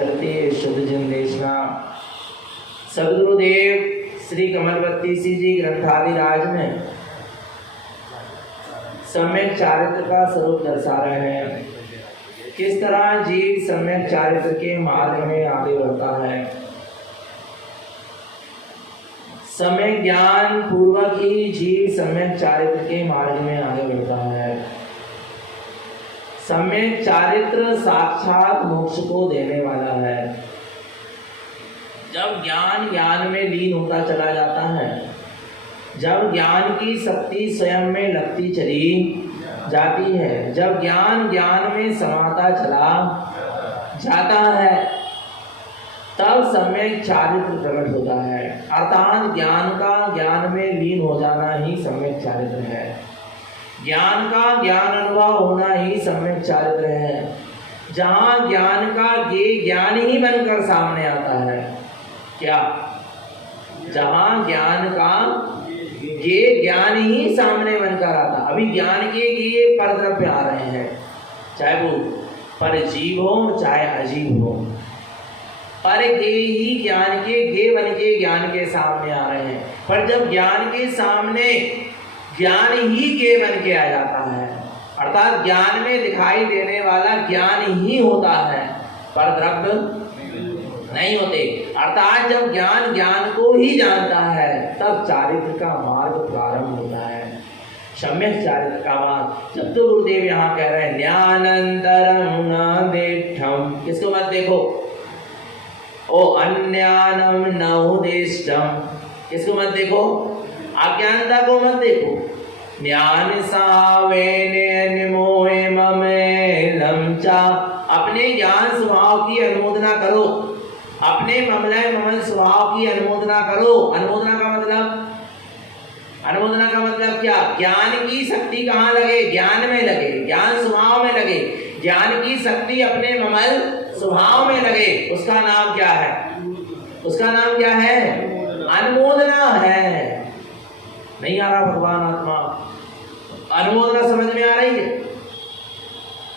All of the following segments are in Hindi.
शुद्ध जनदेशना सदगुरुदेव श्री कमलवती जी ग्रंथादिराज में सम्यक चारित्र का स्वरूप दर्शा रहे हैं। किस तरह जीव सम्यक चारित्र के मार्ग में आगे बढ़ता है। सम्यक ज्ञान पूर्वक ही जीव सम्यक चारित्र के मार्ग में आगे बढ़ता है। सम्यक चारित्र साक्षात मोक्ष को देने वाला है। जब ज्ञान में लीन होता चला जाता है, जब ज्ञान की शक्ति स्वयं में लगती चली जाती है, जब ज्ञान में समाता चला जाता है, तब सम्यक चारित्र प्रकट होता है। अर्थात ज्ञान में लीन हो जाना ही सम्यक चारित्र है। ज्ञान अनुभव होना ही सम्यक चारित्र है। जहाँ ज्ञान का ज्ञान ही बनकर सामने आता है। क्या? जहाँ ज्ञान का ज्ञान ही सामने बनकर आता। अभी ज्ञान के ये परद्रव्य आ रहे हैं, चाहे वो परजीव हो चाहे अजीव हो, पर गे ही ज्ञान के गे बन के ज्ञान के सामने आ रहे हैं। पर जब ज्ञान के सामने ज्ञान ही गे बन के आ जाता है, अर्थात ज्ञान में दिखाई देने वाला ज्ञान ही होता है, पर द्रव्य नहीं होते। अर्थात जब ज्ञान को ही जानता है, तब चारित्र का मार्ग प्रारंभ होता है। सम्यक चारित्र का मार्ग। जब तो गुरुदेव यहाँ कह रहे हैं ज्ञानंतरम न देठम, किसको मत देखो। ओ अन्यानम न उदिष्टम, किसको मत देखो। अज्ञानता को मत देखो। ज्ञान सावेने मोहे ममेलम चा, अपने ज्ञान स्वभाव की अनुमोदना करो, अपने ममल स्वभाव की अनुमोदना करो। अनुमोदना का मतलब क्या? ज्ञान की शक्ति कहाँ लगे? ज्ञान में लगे, ज्ञान स्वभाव में लगे। ज्ञान की शक्ति अपने ममल स्वभाव में लगे। उसका नाम क्या है? उसका नाम क्या है? अनुमोदना है। नहीं आ रहा भगवान आत्मा? अनुमोदना समझ में आ रही है?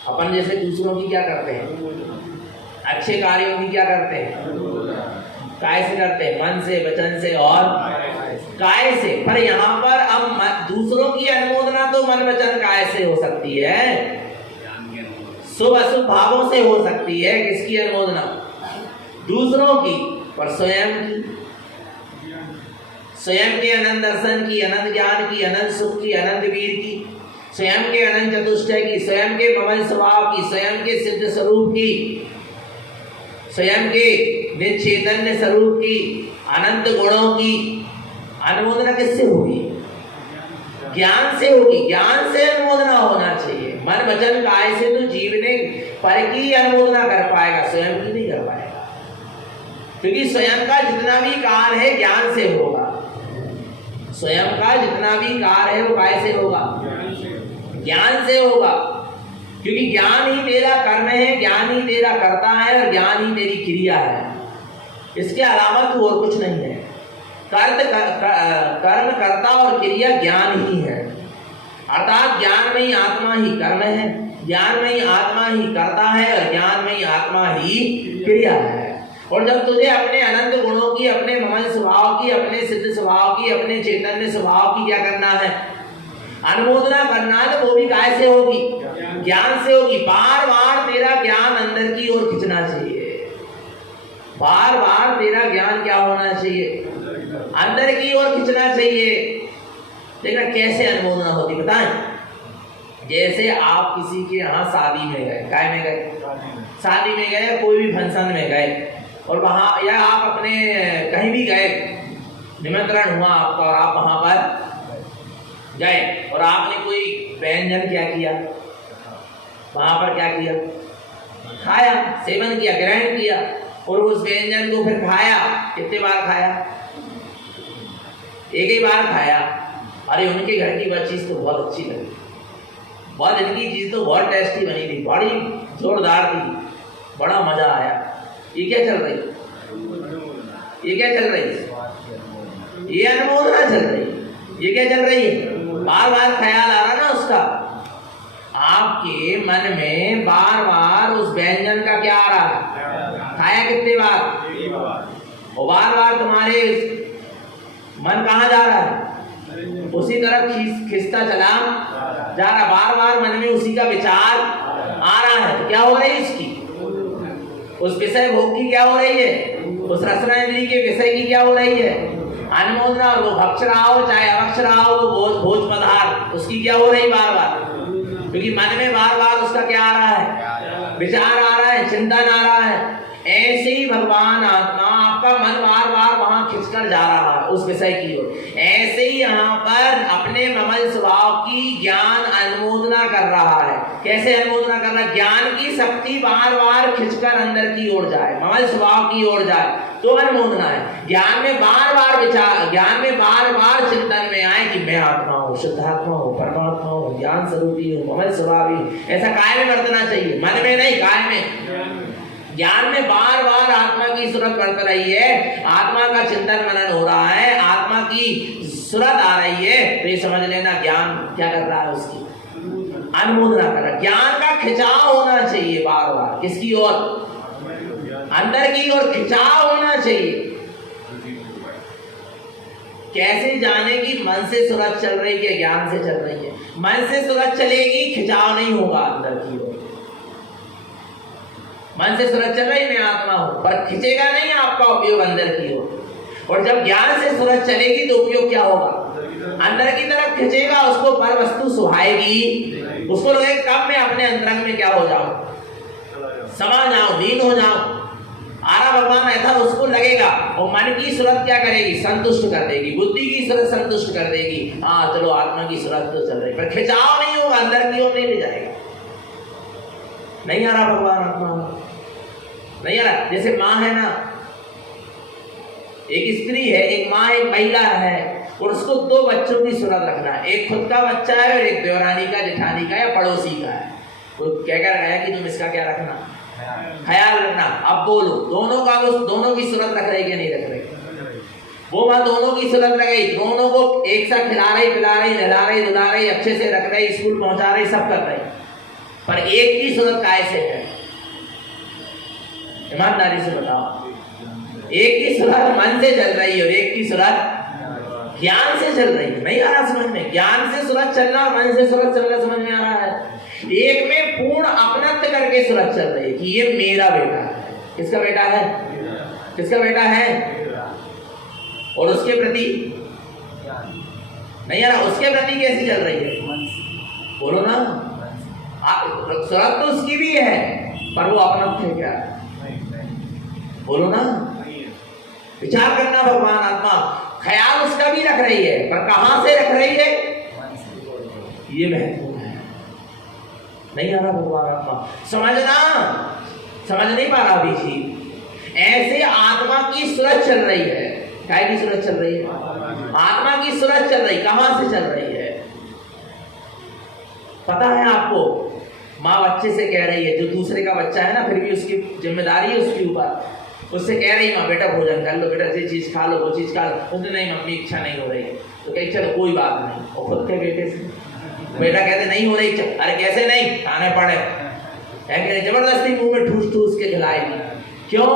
अपन जैसे दूसरों की क्या करते हैं? अच्छे कार्यों की क्या करते हैं? काय से करते हैं? मन से, वचन से और काय से। पर यहाँ पर अब दूसरों की अनुमोदना तो मन वचन काय से हो सकती है, शुभ अशुभ भावों से हो सकती है। किसकी अनुमोदना? दूसरों की। पर स्वयं के अनंत दर्शन की, अनंत ज्ञान की, अनंत सुख की, अनंत वीर की, स्वयं के अनंत चतुष्टय की, स्वयं के ममल स्वभाव की, स्वयं के सिद्ध स्वरूप की, स्वयं के निश्चैतन्य स्वरूप की, अनंत गुणों की अनुमोदना किससे होगी? ज्ञान से होगी। ज्ञान से अनुमोदना होना चाहिए। मन वचन काय से तो जीव ने पर की अनुमोदना कर पाएगा, स्वयं की नहीं कर पाएगा। क्योंकि स्वयं का जितना भी कार्य है ज्ञान से होगा। स्वयं का जितना भी कार्य है वो काय से होगा? ज्ञान से होगा। क्योंकि ज्ञान ही तेरा कर्म है, ज्ञान ही तेरा कर्ता है और ज्ञान ही तेरी क्रिया है। इसके अलावा तो और कुछ नहीं है। कर्म कर्ता और क्रिया ज्ञान ही है। अर्थात ज्ञान में ही आत्मा ही कर्म है, ज्ञान में ही आत्मा ही कर्ता है और ज्ञान में ही आत्मा ही क्रिया है। और जब तुझे अपने अनंत गुणों की, अपने ममल स्वभाव की, अपने सिद्ध स्वभाव की, अपने चैतन्य स्वभाव की क्या करना है? अनुमोदना करना है, तो वो भी काय से होगी? ज्ञान से होगी। बार बार तेरा ज्ञान अंदर की ओर खींचना चाहिए। बार बार तेरा ज्ञान क्या होना चाहिए? अंदर की ओर खींचना चाहिए। देखना कैसे अनुमोदना होती बताएं। जैसे आप किसी के यहाँ शादी में गए, काय में गए? शादी में गए, कोई भी फंक्शन में गए, और वहाँ या आप अपने कहीं भी गए, निमंत्रण हुआ आपका और आप वहाँ पर गए और आपने कोई व्यंजन क्या किया? वहाँ पर क्या किया? खाया, सेवन किया, ग्रहण किया। और उस व्यंजन को फिर खाया। कितने बार खाया? एक ही बार खाया। अरे उनके घर की वह चीज़ तो बहुत अच्छी लगी, बहुत इनकी चीज़ तो बहुत टेस्टी बनी थी, बड़ी जोरदार थी, बड़ा मज़ा आया। ये क्या चल रही? ये क्या चल रही? ये अनुमोदना चल रही। ये क्या चल रही है? बार बार ख्याल आ रहा ना उसका। आपके मन में बार बार उस व्यंजन का क्या आ रहा है? खाया कितने बार? और बार बार तुम्हारे मन कहाँ जा रहा है? उसी तरफ खिंचता चला जा रहा, बार बार मन में उसी का विचार आ रहा है। तो क्या हो रही है इसकी? उस विषय भोग की क्या हो रही है? उस रसना इंद्रिय के विषय की क्या हो रही है? अनुमोदना। और वो भक्ष रहा हो चाहे अभक्ष रहा हो, वो भोज पदार्थ, उसकी क्या हो रही बार बार? क्योंकि मन में बार बार उसका क्या आ रहा है? विचार आ रहा है, चिंतन आ रहा है। ऐसे ही भगवान आत्मा, आपका मन बार बार वहां खिंचकर जा रहा है उस विषय की ओर। ऐसे ही यहाँ पर अपने ममल स्वभाव की ज्ञान अनुमोदना कर रहा है। कैसे अनुमोदना कर रहा है? ज्ञान की शक्ति बार बार खिंचकर अंदर की ओर जाए, ममल स्वभाव की ओर जाए, तो अनुमोदना है। ज्ञान में बार बार विचार, ज्ञान में बार बार चिंतन में आए कि मैं आत्मा हूँ, शुद्धात्मा हूँ, परमात्मा हूँ, ज्ञान स्वरूपी हूँ, ममल स्वभावी। ऐसा काय में बरतना चाहिए, मन में नहीं, काय में। ज्ञान में बार बार आत्मा की सूरत बरत रही है, आत्मा का चिंतन मनन हो रहा है, आत्मा की सूरत आ रही है, तो ये समझ लेना ज्ञान क्या कर रहा है? उसकी अनुमोदना कर रहा है। ज्ञान का खिंचाव होना चाहिए बार बार, किसकी ओर? अंदर की ओर खिंचाव होना चाहिए। कैसे जाने की मन से सूरत चल रही है, ज्ञान से चल रही है? मन से सूरत चलेगी, खिंचाव नहीं होगा अंदर की ओर। मन से सूरत चल रही मैं आत्मा हूं, पर खिंचेगा नहीं आपका उपयोग अंदर की ओर। और जब ज्ञान से सूरत चलेगी तो उपयोग क्या होगा? अंदर की तरफ खिंचेगा, उसको पर वस्तु सुहाएगी, उसको लगेगा कब मैं अपने अंतरंग में क्या हो जाऊं, समा जाऊं, लीन हो जाऊं। आरा भगवान ऐसा उसको लगेगा। और मन की सूरत क्या करेगी? संतुष्ट कर देगी, बुद्धि की सूरत संतुष्ट कर देगी। हाँ चलो आत्मा की सूरत तो चल रही, पर खिंचाव नहीं होगा, अंदर की ओर नहीं ले जाएगा। नहीं आ रहा भगवान आत्मा, नहीं आ रहा। जैसे माँ है ना, एक स्त्री है, एक माँ, एक महिला है, और उसको दो बच्चों की सूरत रखना है। एक खुद का बच्चा है और एक देवरानी का, जेठानी का या पड़ोसी का है। तो क्या क्या रखा है कि तुम इसका क्या रखना, ख्याल रखना। अब बोलो दोनों का, दोनों की सूरत रख रही कि नहीं रख रही? वो माँ दोनों की सूरत रख रही, दोनों को एक साथ खिला रही, पिला रही, नहला रही, धुला रही, अच्छे से रख रही, स्कूल पहुंचा रही, सब कर रही। पर एक की सूरत कैसे है? ईमानदारी से बताओ। एक की सूरत मन से चल रही है और एक की सूरत ज्ञान से चल रही है। नहीं आ रहा समझ में? ज्ञान से सूरत चलना, मन से सूरत चलना समझ में आ रहा है? एक में पूर्ण अपनत्व करके सूरत चल रही है कि ये मेरा बेटा है। किसका बेटा है? किसका बेटा है? और उसके प्रति नहीं आ रहा, उसके प्रति कैसी चल रही है? बोलो ना। सूरत तो उसकी भी है, पर वो अपनत्व है क्या? बोलो ना। विचार करना। भगवान आत्मा ख्याल उसका भी रख रही है, पर कहां से रख रही है? ये महत्वपूर्ण है। नहीं आ रहा भगवान आत्मा समझना, समझ नहीं पा रहा अभी जी। ऐसे आत्मा की सूरत चल रही है। क्या की सूरत चल रही है? आत्मा की सूरत चल रही। कहां से चल रही है? पता है आपको? माँ बच्चे से कह रही है, जो दूसरे का बच्चा है ना, फिर भी उसकी जिम्मेदारी है उसके ऊपर, उससे कह रही माँ बेटा भोजन कर लो, बेटा ये चीज खा लो, वो चीज खा लो। उसने नहीं मम्मी इच्छा नहीं हो रही। तो कही चलो कोई बात नहीं। और खुद के बेटे से बेटा कहते नहीं हो रही। अरे कैसे नहीं, खाने पड़े। कहते जबरदस्ती मुंह में ठूस ठूस के खिलाएगी। क्यों?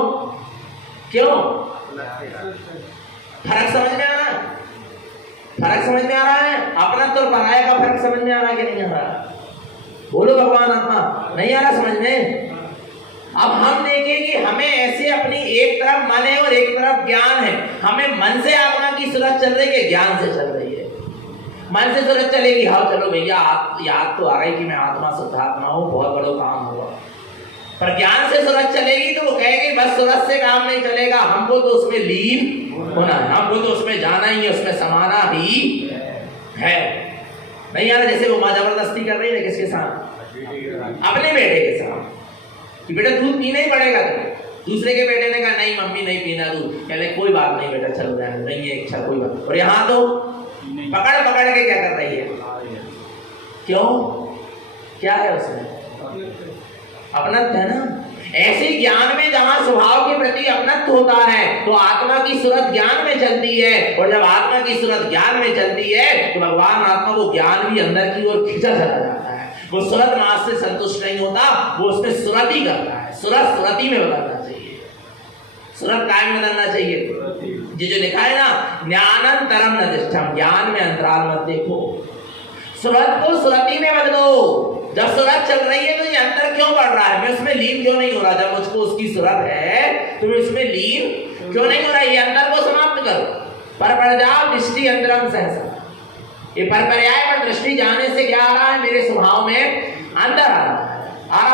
क्यों? फर्क समझ में आ रहा है? फर्क समझ में आ रहा है? अपना तो पराया का फर्क समझ में आ रहा है कि नहीं आ रहा? बोलो भगवान आत्मा। नहीं आ रहा समझ में? अब हम देखें कि हमें ऐसे अपनी एक तरफ मन है और एक तरफ ज्ञान है। हमें मन से आत्मा की सूरत चल रही है, ज्ञान से चल रही है? मन से सूरत चलेगी, हाँ चलो भैया याद तो आ रही कि मैं आत्मा शुद्धात्मा हूँ, बहुत बड़ा काम हुआ। पर ज्ञान से सूरत चलेगी तो वो कहेगी बस सूरत से काम नहीं चलेगा, हमको तो उसमें लीन होना है, हमको तो उसमें जाना ही है, उसमें समाना ही है। नहीं यार, जैसे वो माँ जबरदस्ती कर रही है किसके साथ? अपने बेटे के साथ कि बेटा दूध पीना ही पड़ेगा तुम। दूसरे के बेटे ने कहा नहीं मम्मी नहीं पीना दूध। कहले कोई बात नहीं बेटा, चल रहा है, नहीं है इच्छा, कोई बात। और यहाँ तो पकड़ पकड़ के क्या कर रही है? क्यों? क्या है उसमें? अपनत्व है ना। ऐसे ज्ञान में जहां स्वभाव के प्रति अपनत्व होता है तो आत्मा की सूरत ज्ञान में चलती है, और जब आत्मा की सूरत ज्ञान में चलती है तो भगवान आत्मा को ज्ञान भी अंदर की ओर खींचा चला जाता है। वो सूरत मास से संतुष्ट नहीं होता, वो उसमें सूरत ही करता है। सूरत सूरती में बदलना चाहिए। सुरत काय में बदलना चाहिए? ये जो लिखा है ना, ज्ञानंतरम नदिष्ठम, ज्ञान में अंतराल मत देखो, सुरत को सुरती में बदलो। जब सुरत चल रही है तो ये अंतर क्यों बढ़ रहा है, मैं उसमें लीन क्यों नहीं हो रहा? जब मुझको उसकी सुरत है तो मैं उसमें लीन क्यों नहीं हो रहा? ये अंतर को समाप्त करो। पर पड़ जाओ दृष्टि अंतरम सहसा, ये पर पर्याय पर दृष्टि जाने से क्या आ रहा है? मेरे स्वभाव में अंतर आ रहा है।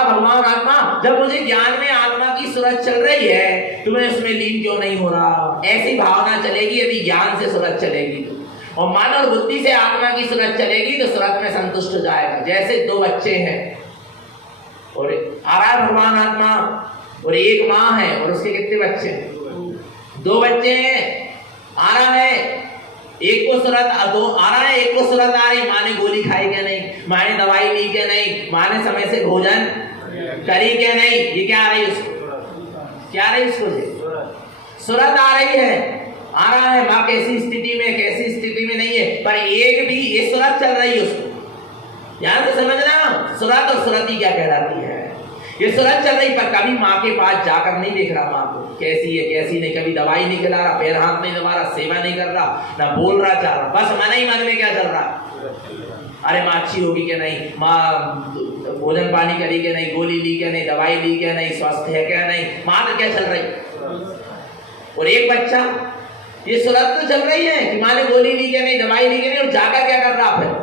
भगवान आत्मा, जब मुझे ज्ञान में आत्मा की सुरत चल रही है तो मैं उसमें लीन क्यों नहीं हो रहा? ऐसी भावना चलेगी यदि ज्ञान से सुरत चलेगी तो, और मन और बुद्धि से आत्मा की सुरत चलेगी तो सुरत में संतुष्ट हो जाएगा। जैसे दो बच्चे हैं और आ रहा है भगवान आत्मा, और एक माँ है और उसके कितने बच्चे हैं? दो बच्चे हैं, आ रहा है एक को सुरत आ रहा है, एक को सुरत आ रही, माँ ने गोली खाई क्या नहीं, माँ ने दवाई ली क्या नहीं, माँ ने समय से भोजन करी क्या नहीं, ये क्या आ रही है उसको? क्या आ रही है उसको? सुरत आ रही है, आ रहा है माँ कैसी स्थिति में, कैसी स्थिति में नहीं है, पर एक भी ये सुरत चल रही है उसको। ध्यान से समझना, सुरत और सुरती क्या कहलाती है। ये सुरत चल रही, पर कभी माँ के पास जाकर नहीं देख रहा माँ को कैसी है कैसी नहीं, कभी दवाई नहीं खिला रहा, पैर हाथ नहीं दबा रहा, सेवा नहीं कर रहा, ना बोल रहा चाह रहा, बस मन ही मन में क्या चल रहा? अरे माँ अच्छी होगी क्या नहीं, माँ भोजन पानी करी क्या नहीं, गोली ली क्या नहीं, दवाई ली क्या नहीं, स्वस्थ है क्या नहीं, माँ तो क्या चल रही। और एक बच्चा, ये सुरत तो चल रही है कि माँ ने गोली ली क्या नहीं, दवाई ली क्या नहीं, और जाकर क्या कर रहा? फिर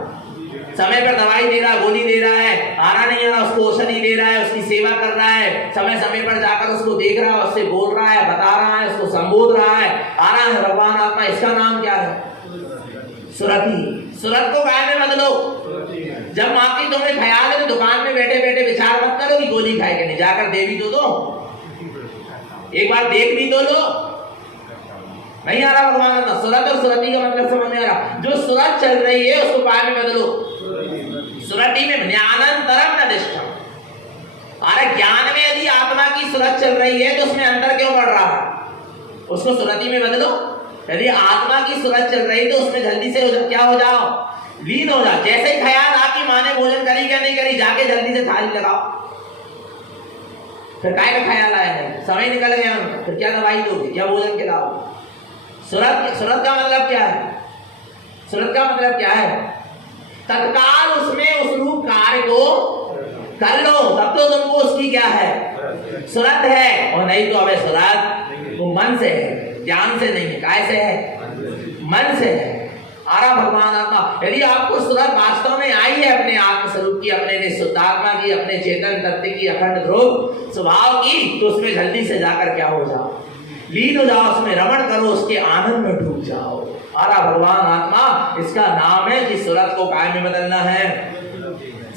समय पर दवाई दे रहा, गोली दे रहा है, आना नहीं आ रहा, उसको औषधि दे रहा है, उसकी सेवा कर रहा है, समय समय पर जाकर उसको देख रहा है, उससे बोल रहा है, बता रहा है, उसको संबोध रहा है, आ रहा है भगवान आत्मा। इसका नाम क्या है? सुरती। सुरत को काय में बदलो। जब माँ की तुम्हें ख्याल है तो दुकान में बैठे बैठे विचार मत करो कि गोली खाए कि नहीं, जाकर दे भी तो दो, एक बार देख भी तो लो। नहीं आ रहा भगवान आत्मा? सुरत और सुरती का मतलब समझ में आ रहा? जो सुरत चल रही है उसको काय में बदलो, सुरती में। ज्ञानंतरम नदिष्ठम, अरे ज्ञान में यदि आत्मा की सुरत चल रही है तो उसमें अंतर क्यों बढ़ रहा है? उसको सुरती में बदलो। यदि आत्मा की सुरत चल रही तो उसमें जल्दी से क्या हो जाओ? लीन हो जाओ। जैसे ही ख्याल आ कि माँ ने भोजन करी क्या नहीं करी, जाके जल्दी से थाली लगाओ। फिर काय का ख्याल आया नहीं, समय निकल गया, फिर क्या दवाई दोगे, क्या भोजन खिलाओगे? सुरत का मतलब क्या है? सुरत का मतलब क्या है? तत्काल उसमें उस रूप कार्य को कर लो, तब तो तुमको उसकी क्या है? सुरत है। और नहीं तो अबे सुरत वो मन से है, ज्ञान से नहीं है। काय से है? मन से है। आरा भगवान आत्मा, यदि आपको सुरत वास्तव में आई है अपने आत्म स्वरूप की, अपने निःशुद्धात्मा की, अपने चेतन तत्व की, अखंड ध्रुव स्वभाव की, तो उसमें जल्दी से जाकर क्या हो जाओ? लीन हो जाओ, उसमें रमण करो, उसके आनंद में डूब जाओ। आरा भगवान आत्मा, इसका नाम है कि सुरत को काय में बदलना है?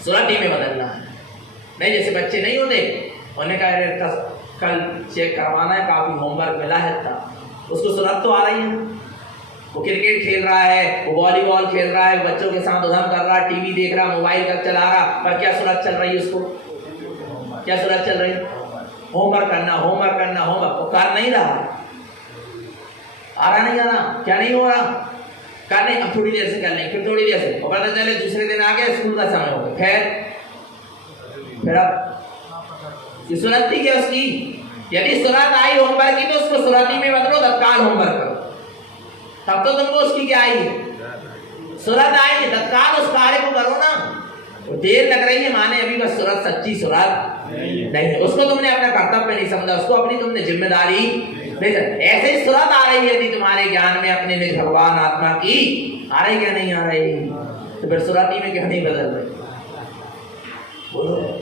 सुरती में बदलना है। नहीं जैसे बच्चे नहीं होते, उन्हें कहा कल चेक करवाना है, काफी होमवर्क मिला है था, उसको सुरत तो आ रही है, वो क्रिकेट खेल रहा है, वो वॉलीबॉल खेल रहा है, बच्चों के साथ उधम कर रहा है, टीवी देख रहा, मोबाइल का चला रहा, पर क्या सुरत चल रही है उसको? क्या सुरत चल रही है? होमवर्क करना, होमवर्क करना, होमवर्क। वो कर नहीं रहा, आ रहा नहीं, आ रहा, क्या नहीं हो रहा? कर नहीं, अब थोड़ी देर से कर लें, फिर थोड़ी देर से, और पता चले दूसरे दिन आ गया, स्कूल का समय हो गया, फिर अब ये सुरत थी क्या उसकी? यदि सुरत आई होमवर्क की तो उसको सुरती में बदलो, तत्काल होमवर्क करो, तब तो तुमको उसकी क्या आई? सुरत आई, तत्काल उस कार्य को करो ना। तो देर लग रही है माने अभी बस सुरत सच्ची सुरत नहीं, उसको तुमने अपना कर्तव्य नहीं समझा, उसको अपनी तुमने जिम्मेदारी नहीं समझा। ऐसे ही सुरत आ रही है यदि तुम्हारे ज्ञान में अपने निज भगवान आत्मा की, आ रही क्या नहीं आ रही? तो फिर सुरती में क्यों नहीं बदल रही? बोलो।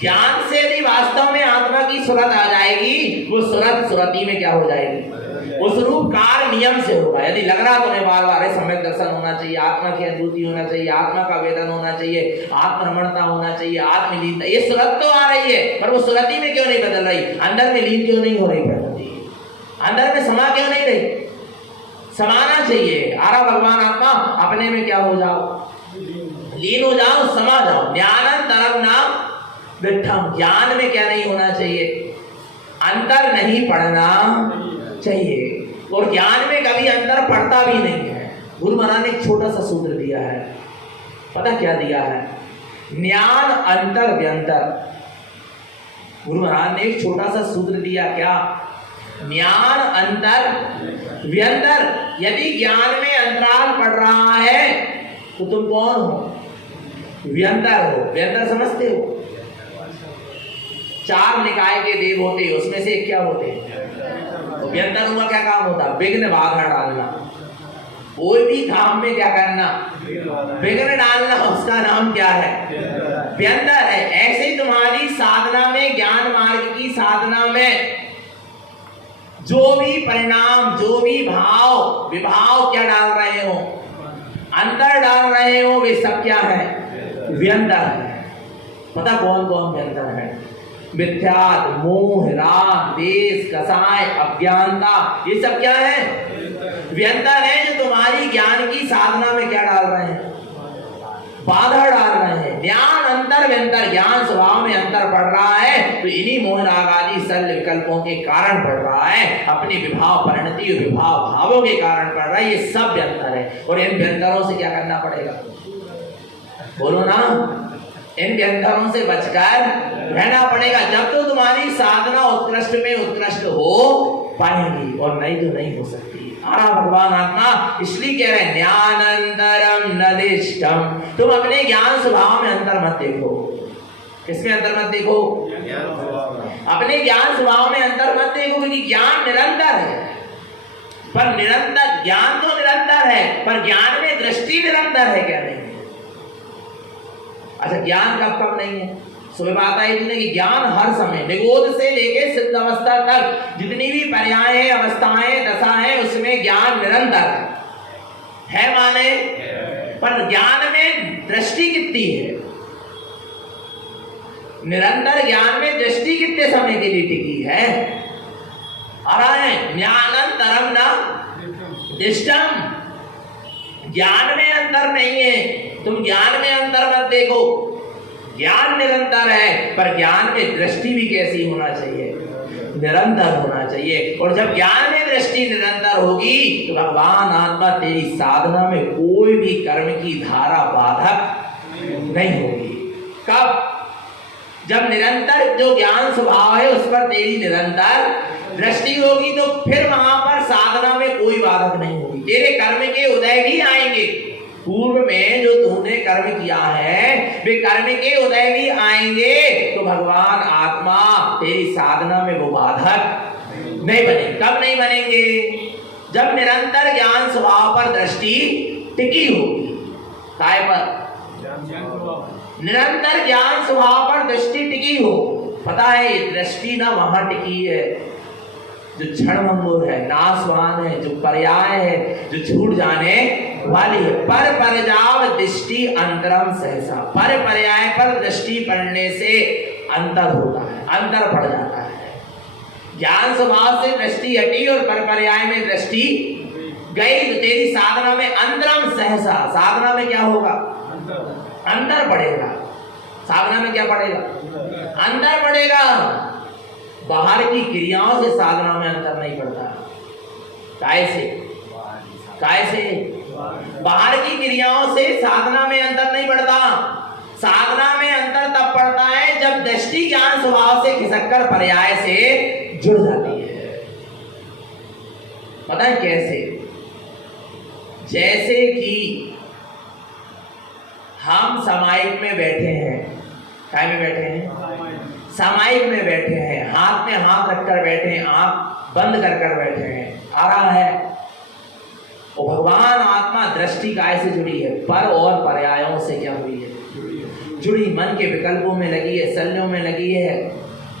ज्ञान से यदि वास्तव में आत्मा की सुरत आ जाएगी, वो सुरत सुरती में क्या हो जाएगी? उस रूप कार्य नियम से होगा। यदि लग रहा तुम्हें बार बार सम्यक दर्शन होना चाहिए, आत्मा की अनुभूति होना चाहिए, आत्मा का वेदन होना चाहिए, आत्मरमणता होना चाहिए, आत्मलीनता, ये सुरत तो आ रही है, पर वो सुरती में क्यों नहीं बदल रही? अंदर में लीन क्यों नहीं हो रही? अंदर में समा क्यों नहीं रही? समाना चाहिए। आरा भगवान आत्मा, अपने में क्या हो जाओ? लीन हो जाओ, समा जाओ। ज्ञानंतरम नाम विठ्ठम, ज्ञान में क्या नहीं होना चाहिए? अंतर नहीं पड़ना चाहिए, और ज्ञान में कभी अंतर पड़ता भी नहीं है। गुरु महाराज ने एक छोटा सा सूत्र दिया है, पता क्या दिया है? ज्ञान अंतर व्यंतर। गुरु महाराज ने एक छोटा सा सूत्र दिया, क्या? ज्ञान अंतर व्यंतर। यदि ज्ञान में अंतराल पड़ रहा है तो तुम कौन हो? व्यंतर हो। व्यंतर समझते हो? 4 निकाय के देव होते, उसमें से क्या होते? तो व्यंतर का क्या काम होता? विघ्न बाधा डालना। कोई भी काम में क्या करना? विघ्न डालना। उसका नाम क्या है? व्यंतर है। ऐसे तुम्हारी साधना में, ज्ञान मार्ग की साधना में जो भी परिणाम, जो भी भाव विभाव क्या डाल रहे हो, अंतर डाल रहे हो, वे सब क्या है? व्यंतर है। पता कौन कौन व्यंतर है? मिथ्यात, मोह, राग, देश, कसाय, अज्ञानता, ये सब क्या है? व्यंतर है जो तुम्हारी ज्ञान की साधना में क्या डाल रहे हैं? बाधा डाल रहे हैं। ज्ञान अंतर व्यंतर, ज्ञान स्वभाव में अंतर पड़ रहा है तो इन्हीं मोह राग आदि सरल विकल्पों के कारण पड़ रहा है। अपनी विभाव परिणति, विभाव भावों के कारण पड़ रहा है। ये सब व्यंतर है और इन व्यंतरों से क्या करना पड़ेगा? बोलो ना। इन व्यंतरों से बचकर रहना पड़ेगा। जब तो तुम्हारी साधना उत्कृष्ट में उत्कृष्ट हो पाएगी और नहीं तो नहीं हो सकती। भगवान आत्मा इसलिए कह रहे हैं ज्ञानंतरम नदिष्टम। तुम अपने ज्ञान स्वभाव में अंतर मत देखो। किसमें अंतर मत देखो? अपने ज्ञान स्वभाव में अंतर मत देखो, क्योंकि ज्ञान निरंतर है। पर निरंतर ज्ञान तो निरंतर है, पर ज्ञान में दृष्टि निरंतर है क्या? नहीं। अच्छा, ज्ञान कब कब नहीं है? सुबह बात आई थी कि ज्ञान हर समय, निगोध से लेके सिद्ध अवस्था तक जितनी भी पर्याय है, अवस्थाएं, दशा है, उसमें ज्ञान निरंतर है माने। पर ज्ञान में दृष्टि कितनी है? निरंतर ज्ञान में दृष्टि कितने समय के लिए टिकी है? आ रहा है ज्ञानंतरम न दिष्टम। ज्ञान में अंतर नहीं है। तुम ज्ञान में अंतर मत देखो। ज्ञान निरंतर है, पर ज्ञान में दृष्टि भी कैसी होना चाहिए? निरंतर होना चाहिए। और जब ज्ञान में दृष्टि निरंतर होगी तो भगवान आत्मा तेरी साधना में कोई भी कर्म की धारा बाधक नहीं होगी। कब? जब निरंतर जो ज्ञान स्वभाव है उस पर तेरी निरंतर दृष्टि होगी तो फिर वहां पर साधना में कोई बाधक नहीं होगी। तेरे कर्म के उदय भी आएंगे। पूर्व में जो तूने कर्म किया है वे कर्म के उदय भी आएंगे तो भगवान आत्मा तेरी साधना में वो बाधक नहीं बने। कब नहीं बनेंगे? जब निरंतर ज्ञान स्वभाव पर दृष्टि टिकी होगी। काय पर? निरंतर ज्ञान स्वभाव पर दृष्टि टिकी हो। पता है ये दृष्टि ना वहां टिकी है जो क्षणभंगुर है, नाशवान है, जो पर्याय है, जो छूट जाने वाली है। पर परजाव दृष्टि अंतरम सहसा। पर पर्याय पर दृष्टि पड़ने से अंतर होता है, अंतर पड़ जाता है। ज्ञान स्वभाव से दृष्टि हटी और पर पर्याय में दृष्टि गई तो तेरी साधना में अंतरम सहसा। साधना में क्या होगा? अंतर पड़ेगा। साधना में क्या पड़ेगा? अंतर पड़ेगा। बाहर की क्रियाओं से साधना में अंतर नहीं पड़ता। काय से? काय से? बाहर की क्रियाओं से साधना में अंतर नहीं पड़ता। साधना में अंतर तब पड़ता है जब दृष्टि ज्ञान स्वभाव से खिसककर पर्याय से जुड़ जाती है। पता है कैसे? जैसे कि हम सामायिक में बैठे हैं। काय में बैठे हैं? सामायिक में बैठे हैं। हाथ में हाथ रखकर बैठे हैं, आंख बंद कर कर बैठे हैं। आ रहा है और भगवान आत्मा दृष्टि काय से जुड़ी है? पर और पर्यायों से क्या हुई है? जुड़ी। मन के विकल्पों में लगी है, शल्यों में लगी है,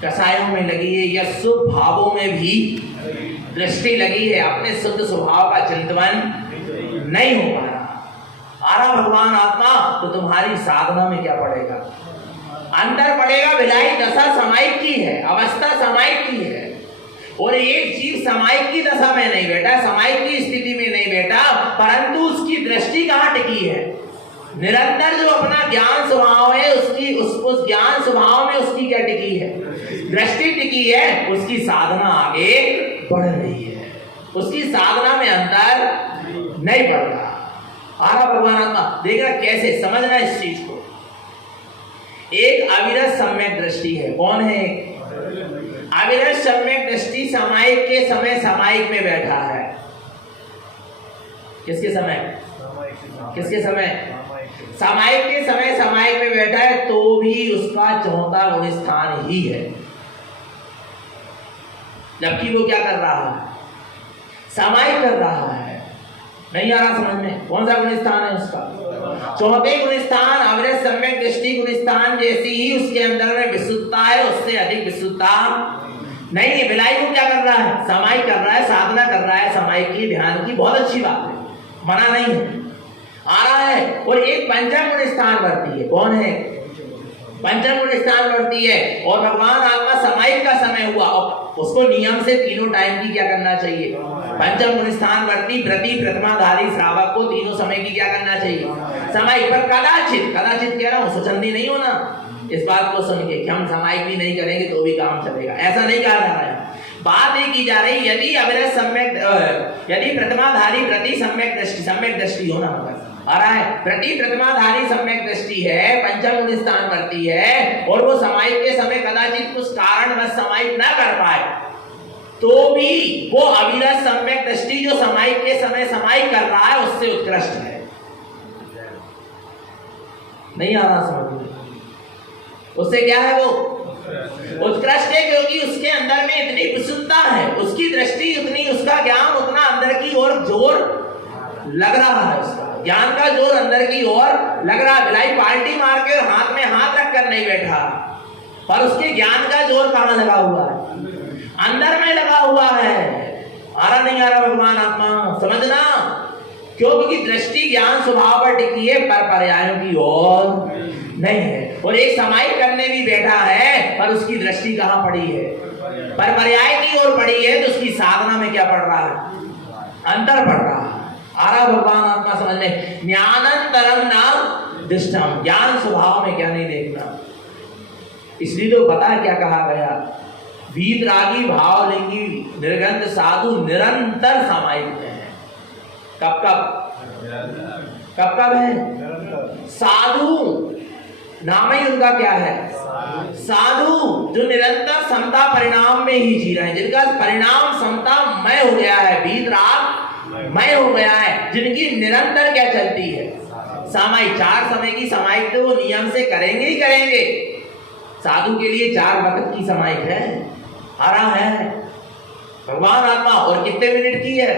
कसायों में लगी है, या शुभ भावों में भी दृष्टि लगी है। अपने शुद्ध स्वभाव का चिंतन नहीं हो पा रहा। आ रहा भगवान आत्मा तो तुम्हारी साधना में क्या पड़ेगा? अंतर पड़ेगा। विलायी दशा सामायिक की है, अवस्था सामायिक की है और एक जीव सामायिक की दशा में नहीं बैठा, सामायिक की स्थिति में नहीं बैठा, परंतु उसकी दृष्टि कहाँ टिकी है? निरंतर जो अपना ज्ञान स्वभाव है उसकी उस ज्ञान स्वभाव में उसकी क्या टिकी है? दृष्टि टिकी है। उसकी साधना आगे बढ़ रही है। उसकी साधना में अंतर नहीं बढ़ रहा। आ रहा भगवान आत्मा। देखना कैसे समझना इस चीज को। एक अविरत सम्यक दृष्टि है। कौन है? अविरत सम्यक दृष्टि सामायिक के समय सामायिक में बैठा है। किसके समय? किसके समय? सामायिक के समय सामायिक में बैठा है, तो भी उसका चौथा गुण स्थान ही है। जबकि वो क्या कर रहा है? सामायिक कर रहा है। नहीं आ रहा समझ में? कौन सा गुण स्थान है उसका? चौथे गुण स्थान अविरत सम्यक दृष्टि गुण स्थान जैसी ही उसके अंदर में विशुद्धता है, उससे अधिक विशुद्धता नहीं है। बिलाई को क्या कर रहा है? सामायिक कर रहा है, साधना कर रहा है सामायिक की, ध्यान की, बहुत अच्छी बात है, मना नहीं है, आ रहा है। और एक पंचम गुण स्थान बढ़ती है। कौन है? पंचम गुण स्थान बढ़ती है। और भगवान आत्मा सामायिक का समय हुआ, और उसको नियम से तीनों टाइम की क्या करना चाहिए? पंचम गुण स्थान बढ़ती प्रति प्रथमाधारी श्रावक को तीनों समय की क्या करना चाहिए? सामायिक। पर कदाचित, कदाचित कह रहा हूं, स्वच्छंदी नहीं होना इस बात को सुन के कि हम सामायिक भी नहीं करेंगे तो भी काम चलेगा, ऐसा नहीं कहा जा रहा है। बात ये की जा रही, यदि अविरत सम्यक, यदि प्रथमाधारी प्रति सम्यक दृष्टि होना आ रहा है, प्रति प्रथमाधारी सम्यक दृष्टि है, पंचम गुण स्थान बढ़ती है, और वो सामायिक के समय कदाचित कुछ कारणवश सामायिक न कर पाए, तो भी वो अविरत सम्यक दृष्टि जो सामायिक के समय सामायिक कर रहा है उससे उत्कृष्ट है। नहीं आ रहा समझ में? उससे क्या है? वो उत्कृष्ट है, क्योंकि उसके अंदर में इतनी विशुद्धता है, उसकी दृष्टि उतनी, उसका ज्ञान उतना अंदर की ओर जोर लग रहा है, उसका ज्ञान का जोर अंदर की ओर लग रहा है। बिलाई पार्टी मार के हाथ में हाथ रखकर नहीं बैठा, पर उसके ज्ञान का जोर कहां लगा हुआ है? अंदर में लगा हुआ है। आ रहा नहीं आ रहा भगवान आत्मा? समझना, क्योंकि दृष्टि ज्ञान स्वभाव पर टिकी है, पर पर्यायों की ओर नहीं है। और एक सामायिक करने भी बैठा है, पर उसकी दृष्टि कहां पड़ी है? पर पर्याय की ओर पड़ी है, तो उसकी साधना में क्या पड़ रहा है? अंतर पड़ रहा है। आ रहा भगवान आत्मा समझ में? ज्ञानंतरम न दृष्टम, ज्ञान स्वभाव में क्या नहीं देखना। इसलिए तो पता है क्या कहा गया? वीतरागी भावलिंगी निर्गंध साधु निरंतर सामायिक में है। कब कब है? साधु नाम ही उनका क्या है? साधु, जो निरंतर समता परिणाम में ही जी रहे हैं, जिनका परिणाम समता मय हो गया है, वीतराग मय हो गया है, जिनकी निरंतर क्या चलती है? सामायिक। चार समय की सामायिक तो वो नियम से करेंगे ही करेंगे। साधु के लिए 4 वक्त की सामायिक है, आ रहा है भगवान आत्मा। और कितने मिनट की है?